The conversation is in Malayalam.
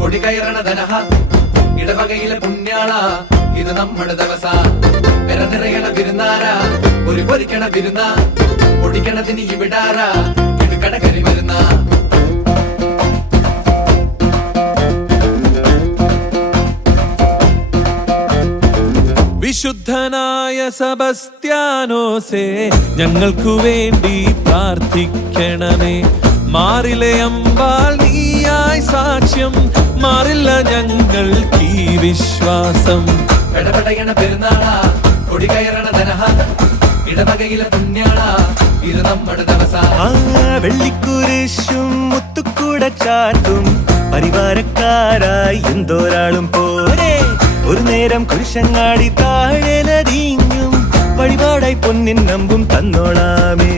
കൊടി കയറണ ധനഹ ഇടവകയിലെ പുണ്യാള ഇത് നമ്മുടെ ദിവസ പെര നിറയണ വിരുന്നാര ഒരു പൊരിക്കണ വിരുന്ന പൊടിക്കണതിന് ഇവിടാര ഇടുക്കട കരി വരുന്ന വിശുദ്ധനായ സെബസ്ത്യാനോസേ ഞങ്ങൾക്കു വേണ്ടി പ്രാർത്ഥിക്കണമേ. മാറിലെ അമ്പാൽ നീയായി സാക്ഷ്യം, മാറില്ല ഞങ്ങൾക്ക് ഈ വിശ്വാസം. പെടപെടയണ പെരുന്നാള കൊടി കയറണ ധനഹ ഇടവകയിലെ പുണ്യാള ഇത് നമ്മുടെ ദിവസ. വെള്ളിക്കുരിശും മുത്തുക്കൂട ചാർത്തും പരിവാരക്കാരായി എന്തോരാളും പോരെ. ഒരു നേരം കുരിശങ്ങാടി താഴെ നദിഞ്ഞും വഴിപാടായി പൊന്നിൻ നമ്പും തന്നോളാമേ.